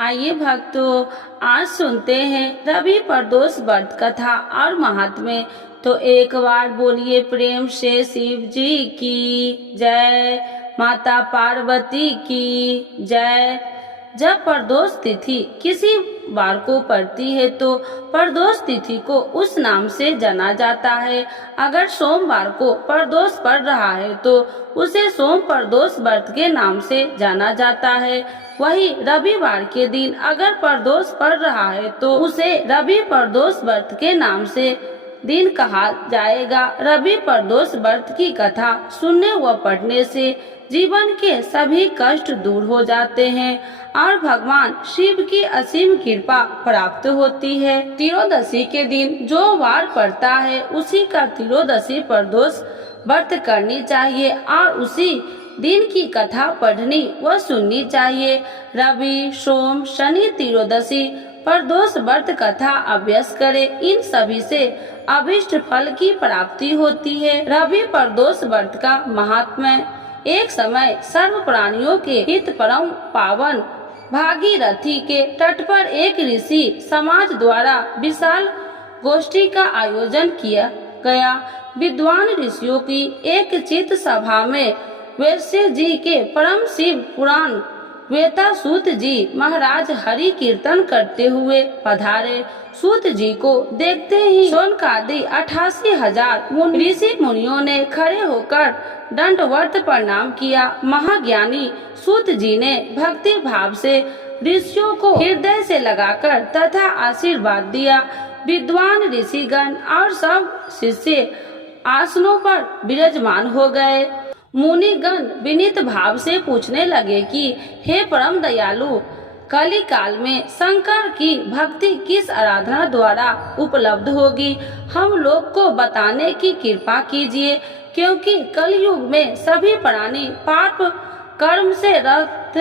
आइए भक्तों, आज सुनते हैं रवि प्रदोष व्रत कथा और महात्म्य। तो एक बार बोलिए प्रेम से शिव जी की जय, माता पार्वती की जय। जब प्रदोष तिथि किसी वार को पड़ती है तो प्रदोष तिथि को उस नाम से जाना जाता है। अगर सोमवार को प्रदोष पड़ रहा है तो उसे सोम प्रदोष व्रत के नाम से जाना जाता है। वही रविवार के दिन अगर प्रदोष पड़ रहा है तो उसे रवि प्रदोष व्रत के नाम से दिन कहा जाएगा। रवि प्रदोष व्रत की कथा सुनने व पढ़ने से जीवन के सभी कष्ट दूर हो जाते हैं और भगवान शिव की असीम कृपा प्राप्त होती है। त्रयोदशी के दिन जो वार पड़ता है उसी का त्रयोदशी प्रदोष व्रत करनी चाहिए और उसी दिन की कथा पढ़नी व सुननी चाहिए। रवि, सोम, शनि त्रयोदशी प्रदोष व्रत कथा अभ्यास करें। इन सभी से अभिष्ट फल की प्राप्ति होती है। रवि प्रदोष व्रत का महात्म्य। एक समय सर्व प्राणियों के हित परम पावन भागीरथी के तट पर एक ऋषि समाज द्वारा विशाल गोष्ठी का आयोजन किया गया। विद्वान ऋषियों की एक चित सभा में वैश्य जी के परम शिव पुराण वेता सूत जी महाराज हरि कीर्तन करते हुए पधारे। सूत जी को देखते ही शौनकादि 88,000 ऋषि मुनियों ने खड़े होकर दंडवत प्रणाम किया। महाज्ञानी सूत जी ने भक्ति भाव से ऋषियों को हृदय से लगाकर तथा आशीर्वाद दिया। विद्वान ऋषिगण और सब शिष्य आसनों पर विराजमान हो गए। मुनिगण विनीत भाव से पूछने लगे कि हे परम दयालु, कली काल में शंकर की भक्ति किस आराधना द्वारा उपलब्ध होगी, हम लोग को बताने की कृपा कीजिए, क्योंकि कलयुग में सभी प्राणी पाप कर्म से रत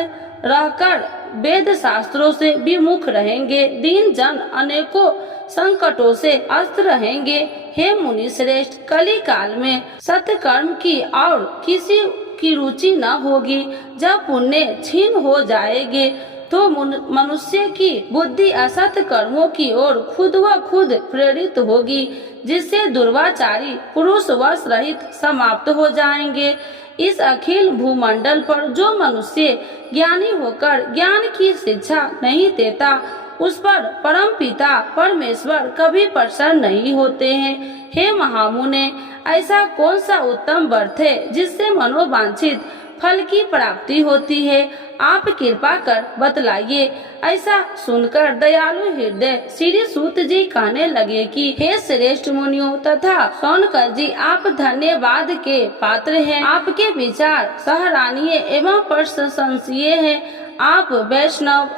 रहकर वेद शास्त्रों से विमुख रहेंगे। दीन जन अनेकों संकटों से अस्त रहेंगे। हे मुनि श्रेष्ठ, कली काल में सत्कर्म की और किसी की रुचि न होगी। जब पुण्य क्षीण हो जाएंगे तो मनुष्य की बुद्धि असत कर्मों की ओर खुद व खुद प्रेरित होगी, जिससे दुर्वाचारी पुरुष वश रहित समाप्त हो जाएंगे। इस अखिल भूमंडल पर जो मनुष्य ज्ञानी होकर ज्ञान की शिक्षा नहीं देता, उस पर परम पिता परमेश्वर कभी प्रसन्न नहीं होते हैं। हे महामुने, ऐसा कौन सा उत्तम व्रत है जिससे मनोवांछित फल की प्राप्ति होती है, आप कृपा कर बतलाइए। ऐसा सुनकर दयालु हृदय श्री सूत जी कहने लगे कि हे श्रेष्ठ मुनियों तथा शौनकर जी, आप धन्यवाद के पात्र हैं। आपके विचार सराहनीय एवं प्रशंसनीय हैं। आप वैष्णव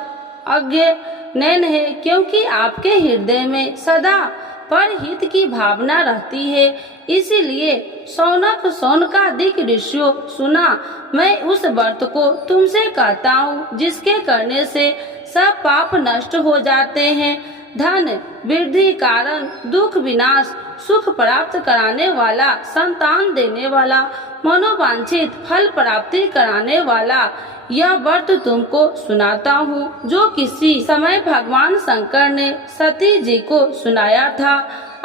अज्ञ नैन है, क्योंकि आपके हृदय में सदा परहित की भावना रहती है। इसीलिए शौनकादिक ऋषियों, सुना मैं उस व्रत को तुमसे कहता हूँ जिसके करने से सब पाप नष्ट हो जाते हैं। धन वृद्धि कारण, दुख विनाश, सुख प्राप्त कराने वाला, संतान देने वाला, मनोवांछित फल प्राप्ति कराने वाला यह व्रत तुमको सुनाता हूँ, जो किसी समय भगवान शंकर ने सती जी को सुनाया था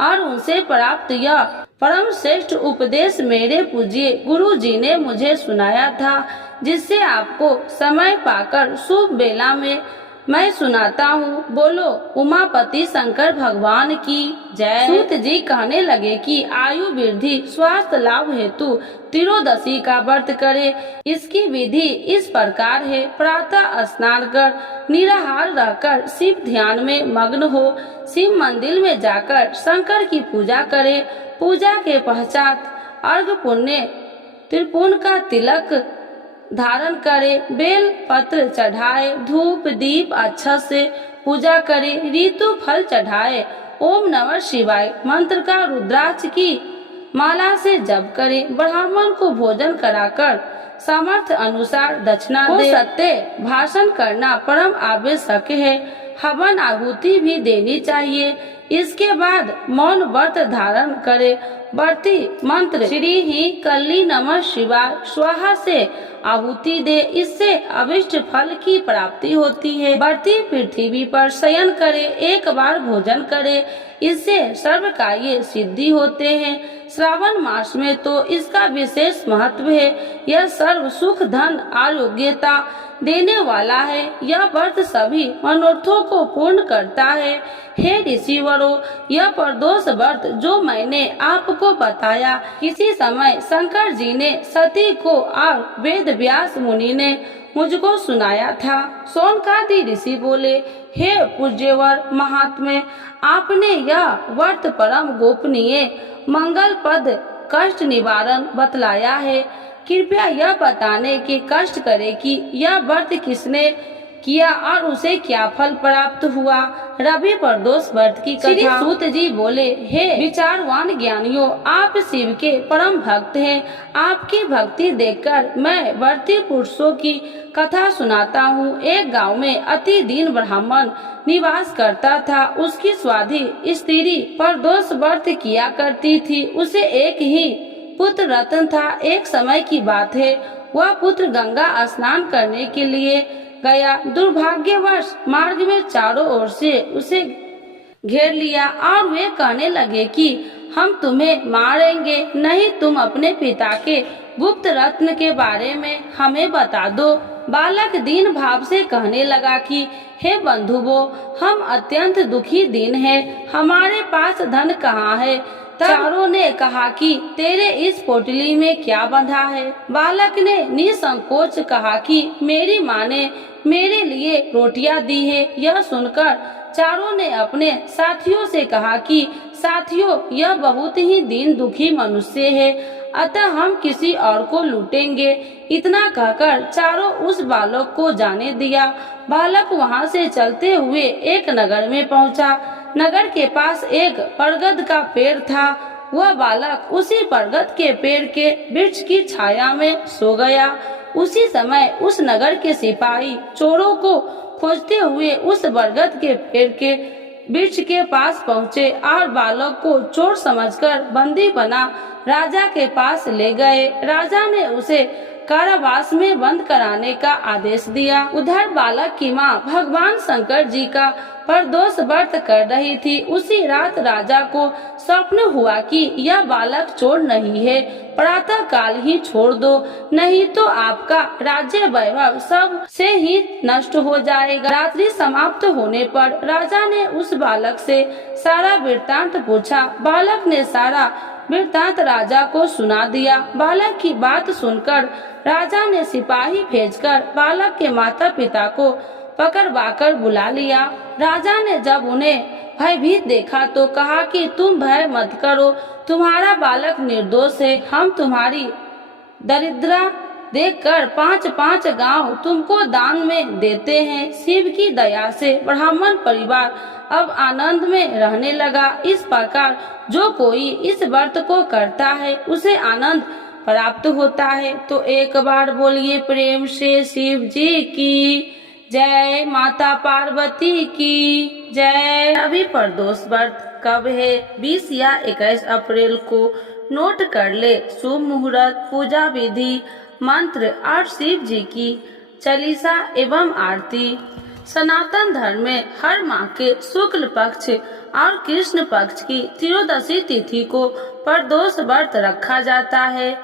और उनसे प्राप्त यह परम श्रेष्ठ उपदेश मेरे पूज्य गुरु जी ने मुझे सुनाया था, जिससे आपको समय पाकर शुभ बेला में मैं सुनाता हूँ। बोलो उमापति शंकर भगवान की जय। सूत जी कहने लगे कि आयु वृद्धि स्वास्थ्य लाभ हेतु त्रयोदशी का व्रत करे। इसकी विधि इस प्रकार है। प्रातः स्नान कर निराहार रहकर शिव ध्यान में मग्न हो। शिव मंदिर में जाकर शंकर की पूजा करे। पूजा के पश्चात अर्घ पुण्य त्रिपुण का तिलक धारण करे, बेल पत्र चढ़ाए, धूप दीप अच्छा से पूजा करे, ऋतु फल चढ़ाए, ओम नमः शिवाय मंत्र का रुद्राक्ष की माला से जप करे, ब्राह्मण को भोजन कराकर सामर्थ्य अनुसार दक्षिणा दे। सत्य भाषण करना परम आवश्यक है। हवन आहुति भी देनी चाहिए। इसके बाद मौन व्रत धारण करे। व्रती मंत्र श्री ही कल्ली नमः शिवाय स्वाहा से आहुति दे, इससे अभिष्ट फल की प्राप्ति होती है। बढ़ती पृथ्वी पर शयन करे, एक बार भोजन करे, इससे सर्व कार्य सिद्धि होते हैं। श्रावण मास में तो इसका विशेष महत्व है। यह सर्व सुख, धन, आरोग्यता देने वाला है। यह व्रत सभी मनोरथों को पूर्ण करता है। हे ऋषिवरों, यह प्रदोष व्रत जो मैंने आपको बताया, किसी समय शंकर जी ने सती को और वेद व्यास मुनि ने मुझको सुनाया था। शौनकादि ऋषि बोले, हे पूज्यवर महात्मे, आपने यह व्रत परम गोपनीय, मंगल पद, कष्ट निवारण बतलाया है। कृपया यह बताने के कष्ट करे कि यह व्रत किसने किया और उसे क्या फल प्राप्त हुआ। रवि प्रदोष व्रत की कथा। श्री सूत जी बोले, हे विचारवान ज्ञानियों, आप शिव के परम भक्त हैं। आपकी भक्ति देखकर मैं व्रती पुरुषों की कथा सुनाता हूँ। एक गांव में अति दीन ब्राह्मण निवास करता था। उसकी स्वाधी स्त्री प्रदोष व्रत किया करती थी। उसे एक ही पुत्र रतन था। एक समय की बात है, वह पुत्र गंगा स्नान करने के लिए गया। दुर्भाग्यवश मार्ग में चारों ओर से उसे घेर लिया और वे कहने लगे कि हम तुम्हें मारेंगे, नहीं तुम अपने पिता के गुप्त रत्न के बारे में हमें बता दो। बालक दीन भाव से कहने लगा कि हे बंधुओं, हम अत्यंत दुखी दीन हैं, हमारे पास धन कहाँ है। चारों ने कहा कि तेरे इस पोटली में क्या बंधा है। बालक ने निसंकोच कहा कि मेरी माँ ने मेरे लिए रोटियां दी है। यह सुनकर चारों ने अपने साथियों से कहा कि साथियों, यह बहुत ही दीन दुखी मनुष्य है, अतः हम किसी और को लूटेंगे। इतना कहकर चारों उस बालक को जाने दिया। बालक वहाँ से चलते हुए एक नगर में पहुँचा। नगर के पास एक बरगद का पेड़ था। वह बालक उसी बरगद के पेड़ के वृक्ष की छाया में सो गया। उसी समय उस नगर के सिपाही चोरों को खोजते हुए उस बरगद के पेड़ के वृक्ष के पास पहुँचे और बालक को चोर समझकर बंदी बना राजा के पास ले गए। राजा ने उसे कारावास में बंद कराने का आदेश दिया। उधर बालक की माँ भगवान शंकर जी का प्रदोष व्रत कर रही थी। उसी रात राजा को स्वप्न हुआ कि यह बालक चोर नहीं है, प्रातः काल ही छोड़ दो, नहीं तो आपका राज्य वैभव सब से ही नष्ट हो जाएगा। रात्रि समाप्त होने पर राजा ने उस बालक से सारा वृत्तांत पूछा। बालक ने सारा वृत्तांत राजा को सुना दिया। बालक की बात सुनकर राजा ने सिपाही भेजकर बालक के माता पिता को पकड़वाकर बुला लिया। राजा ने जब उन्हें भयभीत देखा तो कहा कि तुम भय मत करो, तुम्हारा बालक निर्दोष है। हम तुम्हारी दरिद्रता देखकर 5-5 गांव तुमको दान में देते हैं। शिव की दया से ब्राह्मण परिवार अब आनंद में रहने लगा। इस प्रकार जो कोई इस व्रत को करता है उसे आनंद प्राप्त होता है। तो एक बार बोलिए प्रेम से शिव जी की जय, माता पार्वती की जय। अभी प्रदोष व्रत कब है? 20 या 21 अप्रैल को नोट कर ले। शुभ मुहूर्त, पूजा विधि, मंत्र और शिव जी की चालीसा एवं आरती। सनातन धर्म में हर माह के शुक्ल पक्ष और कृष्ण पक्ष की त्रयोदशी तिथि को प्रदोष व्रत रखा जाता है।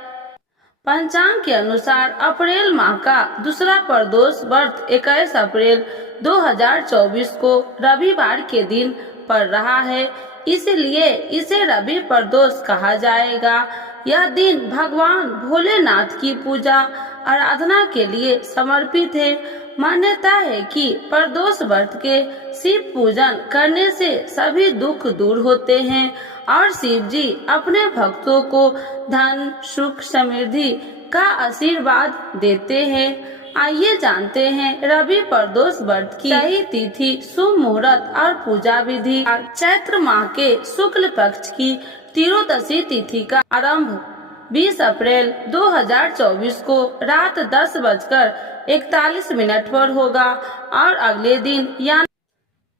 पंचांग के अनुसार अप्रैल माह का दूसरा प्रदोष व्रत 21 अप्रैल 2024 को रविवार के दिन पड़ रहा है, इसलिए इसे रवि प्रदोष कहा जाएगा। यह दिन भगवान भोलेनाथ की पूजा आराधना के लिए समर्पित है। मान्यता है कि प्रदोष व्रत के शिव पूजन करने से सभी दुख दूर होते हैं और शिव जी अपने भक्तों को धन, सुख, समृद्धि का आशीर्वाद देते हैं। आइए जानते हैं रवि प्रदोष व्रत की सही तिथि, शुभ मुहूर्त और पूजा विधि। चैत्र माह के शुक्ल पक्ष की त्रयोदशी तिथि का आरंभ 20 अप्रैल 2024 को रात 10:41 पर होगा और अगले दिन यानी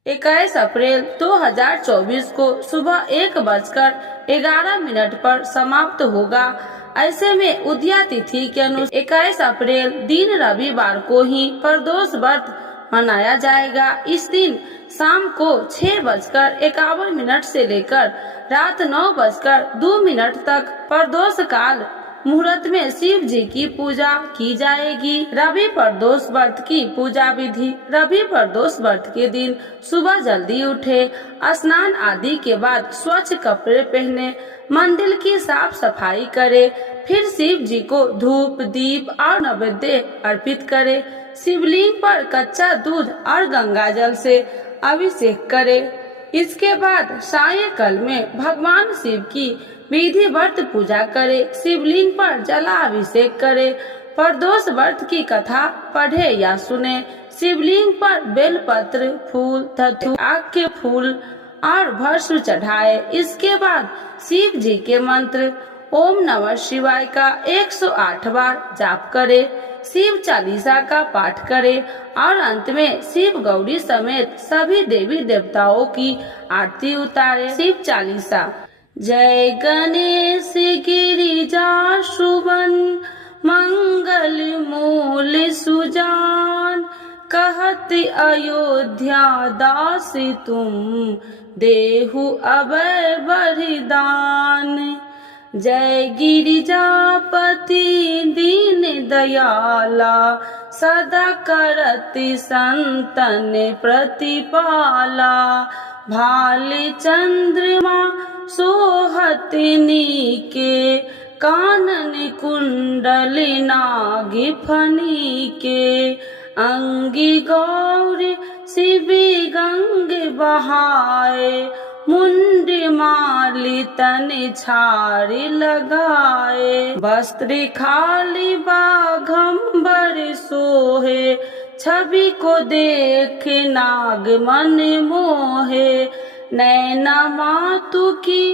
21 अप्रैल 2024 को सुबह 1:11 पर समाप्त होगा। ऐसे में उदया तिथि के अनुसार 21 अप्रैल दिन रविवार को ही प्रदोष व्रत मनाया जाएगा। इस दिन शाम को 6:51 से लेकर रात 9:02 तक प्रदोष काल मुहूर्त में शिव जी की पूजा की जाएगी। रवि प्रदोष व्रत की पूजा विधि। रवि प्रदोष व्रत के दिन सुबह जल्दी उठे, स्नान आदि के बाद स्वच्छ कपड़े पहने, मंदिर की साफ सफाई करे, फिर शिव जी को धूप दीप और नैवेद्य अर्पित करे। शिवलिंग पर कच्चा दूध और गंगा जल से अभिषेक करे। इसके बाद सायंकाल में भगवान शिव की विधिवत पूजा करे। शिवलिंग पर जलाभिषेक करे। प्रदोष व्रत की कथा पढ़े या सुने। शिवलिंग पर बेलपत्र, फूल, धतूर, आग के फूल और भस्म चढ़ाए। इसके बाद शिव जी के मंत्र ओम नमः शिवाय का 108 बार जाप करे। शिव चालीसा का पाठ करे और अंत में शिव गौरी समेत सभी देवी देवताओं की आरती उतारे। शिव चालीसा। जय गणेश गिरिजा शुभन मंगल मूल सुजान, कहत अयोध्या दास तुम देहु अभय वरदान। जय गिरिजापति दीन दयाला, सदा करति संतन प्रतिपाला। भाले चंद्रमा सोहत नीके, कानन कुंडल नाग फनी के। अंगी गौरी शिवी गंग बहाए, मुंड माली तन छारी लगाए। वस्त्र खाली बाघंबर सोहे, छवि को देख नाग मन मोहे। नैना मातु की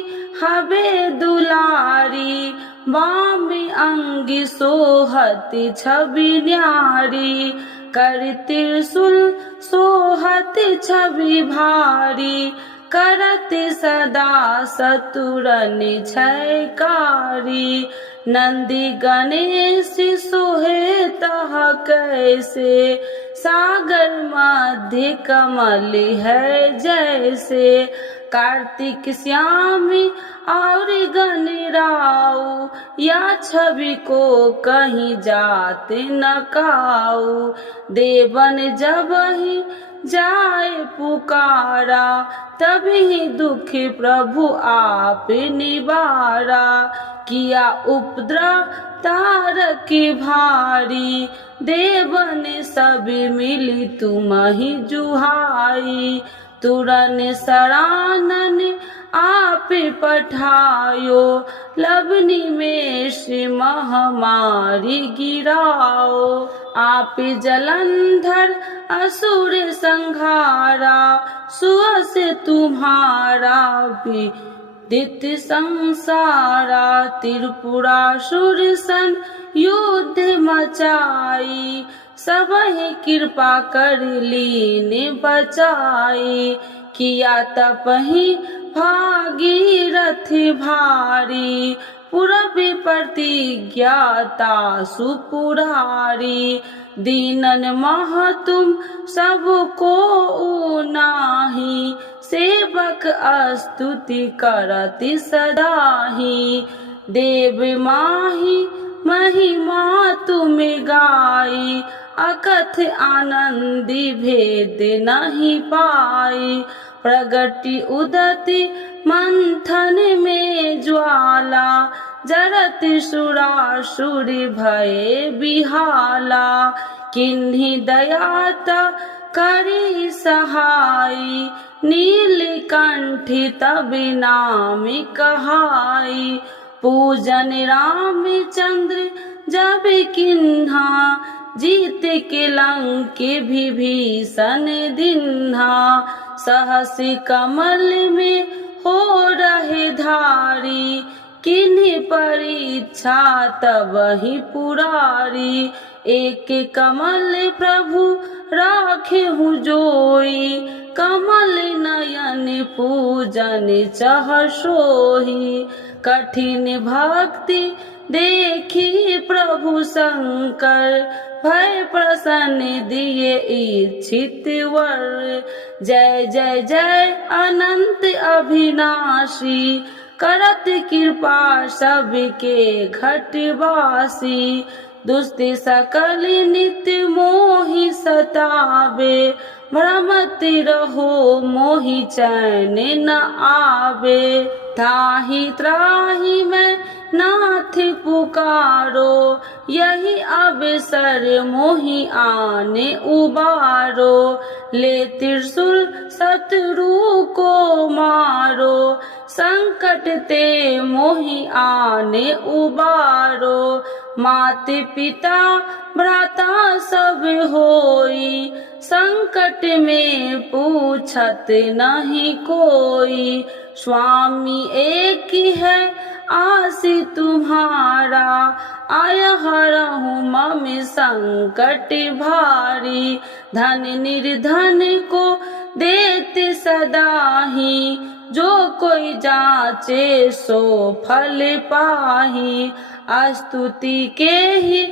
हबे दुलारी, बाम अंगी सोहत छवि न्यारी। कर त्रिशूल सोहत छवि भारी, करत सदा सतुरन छयकारी। नंदी गणेश सोहे तह कैसे, सागर मध्य कमल है जैसे। कार्तिक श्याम और गणराऊ, या छवि को कहीं जात न काऊ। देवन जब ही जाए पुकारा, तभी दुख प्रभु आप निवारा। किया उपद्रव तारक भारी, देवन सब मिली तुम ही जुहाई। तुरन शरानन आप पठायो, लवनी में श्री महामारी गिराओ। आप जलंधर असुर संहारा, सुअस तुम्हारा विदित संसारा। त्रिपुरासुर सन युद्ध मचाई, सबहि कृपा कर लीन बचाई। किया तपहि भागीरथ भारी, पूरब प्रतिज्ञाता सुपुरारी। दीनन मह तुम सबको नाही, सेवक स्तुति करति सदाही। देव माही महिमा तुम गाई, अकथ आनंदी भेद नहीं पाई। प्रगति उदति मंथन में ज्वाला, जरत सुरासुर भय बिहाला। किन्हीं दयाता करी सहाई, नीलकंठ तब नाम कहाई। पूजन रामचंद्र जब किन्हा, जीत के लंक विभीषण दिन्हा। सहस कमल में हो रहे धारी, किन्हीं परीक्षा तब ही पुरारी। एक कमल प्रभु राखे हूँ जोई, कमल नयन पूजन चह सोही। कठिन भक्ति देखी प्रभु शंकर भय प्रसन्न दिए इच्छित वर। जय जय जय अनंत अविनाशी करत कृपा सबके घटवासी। दुष्ट सकल नित्य मोहि सतावे भ्रमत रहो मोहि चैन न आवे। त्राहि त्राहि मैं नाथ पुकारो यही अवसर मोहि आने उबारो। ले त्रिशूल शत्रु को मारो संकट ते मोहि आने उबारो। मात पिता भ्राता सब होई संकट में पूछत नहीं कोई। स्वामी एक है आसी तुम्हारा आय हरहु मम संकट भारी। धन निर्धन को देते सदाही जो कोई जाचे सो फल पाही। स्तुति के ही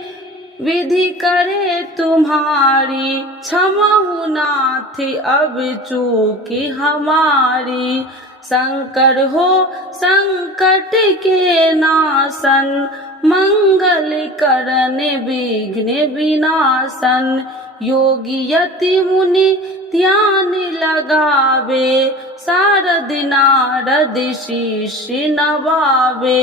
विधि करे तुम्हारी क्षमा नाथ अब चूकी हमारी। शंकर हो संकट के नाशन मंगल करन विघ्न विनाशन। योगी यति मुनि ध्यान लगावे शारद नारद शीश नवावे।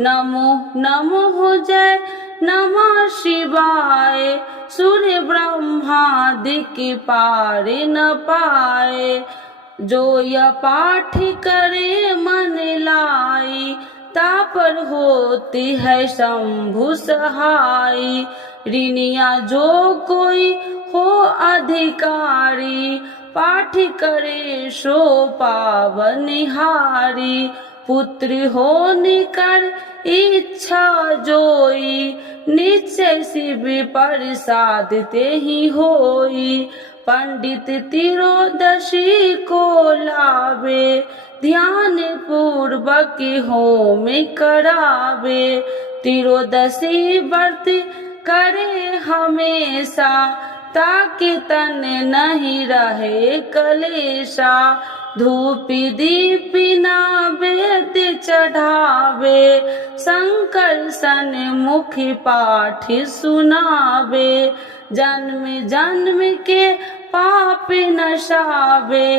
नमो नमो जय नमः शिवाय सूर्य ब्रह्मादिक पार न पाए। जो यह पाठ करे मन लाई तापर होती है शंभु सहाय। ऋणिया जो कोई हो अधिकारी पाठ करे सो पावनिहारी। पुत्र हो निकर इच्छा जोई निश्चय शिव प्रसाद ते ही होई। पंडित तिरोदशी को लावे ध्यान पूर्वक होम करावे। तिरोदशी व्रत करे हमेशा ताकि तन नहीं रहे कलेशा। धूप दीप नैवेद चढ़ावे शंकर सन मुख पाठ सुनावे। जन्म जन्म के पाप नशावे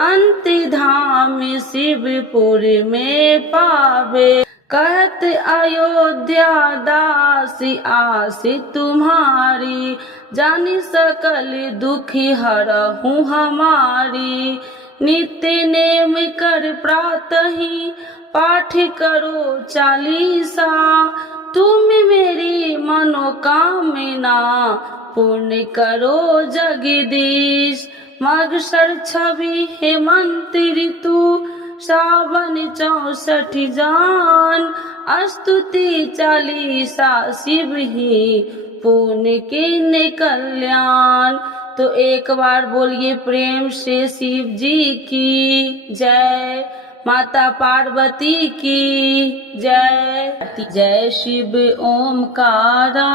अंत धाम शिवपुर में पावे। कहत अयोध्या दासी आसी तुम्हारी जानी सकल दुखी हरहूँ हमारी। नित्य नेम कर प्रातः ही पाठ करो चालीसा तुम मेरी मनोकामना पूर्ण करो जगदीश। मगसर छवि हेमंत ऋतु सावन 64 जान स्तुति चालीसा शिव ही पुण्य के कल्याण। तो एक बार बोलिए प्रेम से शिव जी की जय। माता पार्वती की जय। जय शिव ओमकारा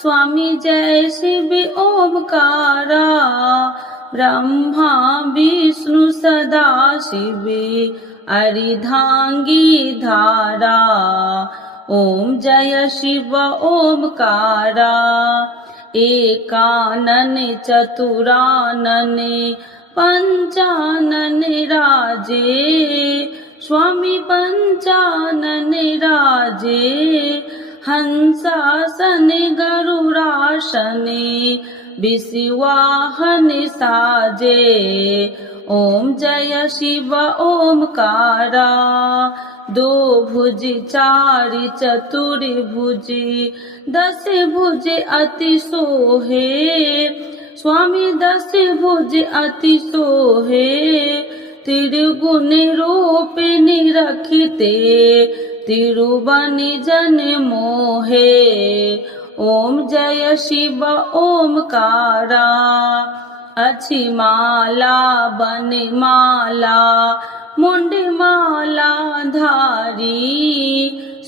स्वामी जय शिव ओमकारा। ब्रह्मा विष्णु सदा शिव अर्धांगी धारा। ओम जय शिव ओमकारा। एकानन चतुरानन पंचानन राजे स्वामी पंचानन राजे। हंसासन गरुरासन विषवाहन साजे। ओम जय शिव ओमकारा। दो भुज चार चतुर्भुज 10 भुज अति सोहे स्वामी 10 भुज अति सोहे। त्रिगुण रूप निरखिते तिरुवन जन मोहे। ओम जय शिव ओमकारा। अच्छी माला बन माला मुंड माला धारी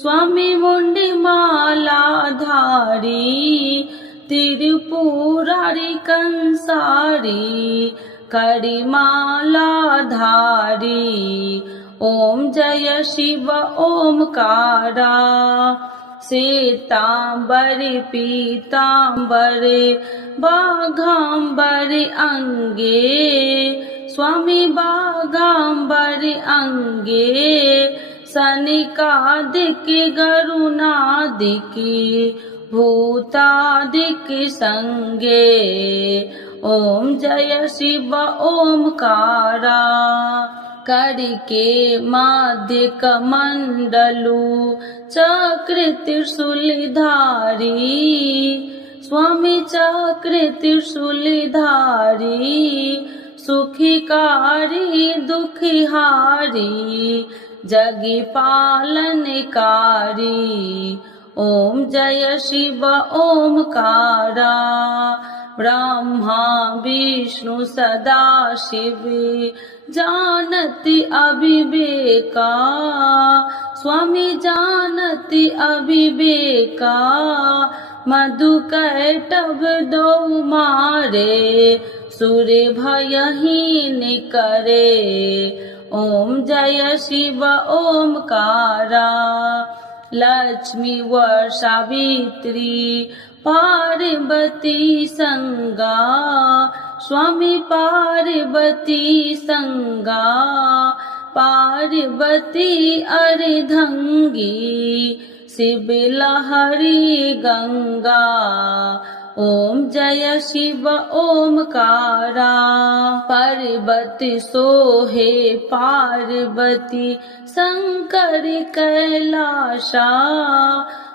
स्वामी मुंडी माला धारी, त्रिपुरारी कंसारी, करी माला धारी। ओम जय शिव ओमकारा, श्वेतांबरी पीतांबरी बाघांबरी अंगे, स्वामी बाघांबरी अंगे, सनिकादिक गरुणादिक भूतादिक संगे। ओम जय शिव ओमकारा, करके माध्य कमंडलु चक्र त्रिशूलधारी, स्वामी चक्र त्रिशूलधारी, सुखिकारी दुखिहारी, जगी पालनकारी। ओम जय शिव ओमकारा, ब्रह्मा विष्णु सदा शिव जानति अविवेका, स्वामी जानति अविवेका, मधु कैटभ दो मारे, सूर्य भयहीन करे। ओम जय शिव ओमकारा, लक्ष्मी व सावित्री पार्वती संगा, स्वामी पार्वती संगा, पार्वती अर्धंगी, शिव लहरी गंगा। ओम जय शिव ओमकारा, पार्वती सोहे पार्वती, शंकर कैलासा,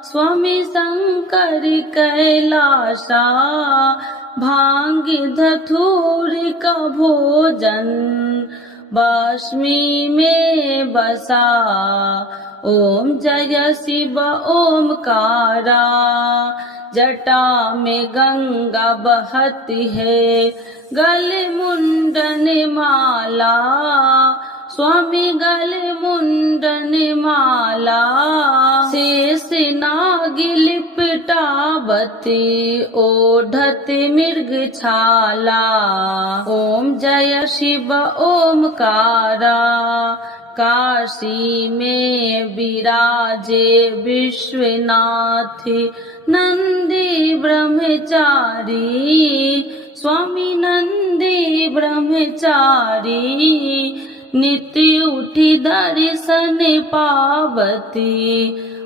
स्वामी शंकर कैलासा, भांग धतूर का भोजन भस्मी में बसा। ओम जय शिव ओमकारा, जटा में गंगा बहती है, गले मुंडन माला, स्वामी गले मुंडन माला, शेष नाग लिपटावती, ओढ़त मृग छाला। ओम जय शिव ओमकारा, काशी में विराजे विश्वनाथ, नंदी ब्रह्मचारी, स्वामी नंदी ब्रह्मचारी, नित्य उठी दर्शन पावती,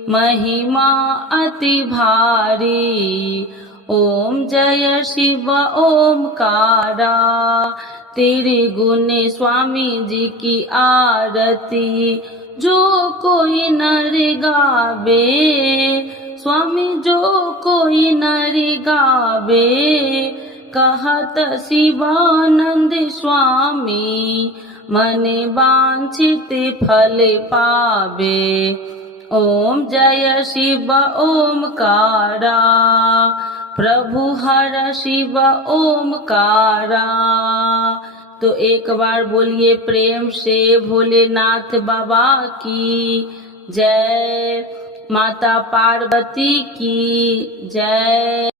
महिमा अति भारी। ओम जय शिव ओमकारा, तेरे गुण स्वामी जी की आरती, जो कोई नर गावे, स्वामी जो कोई नर गावे, कहत शिवानंद स्वामी, मन वांछित फल पावे। ओम जय शिव ओमकारा, प्रभु हर शिव ओमकारा। तो एक बार बोलिए प्रेम से भोलेनाथ बाबा की जय, माता पार्वती की जय।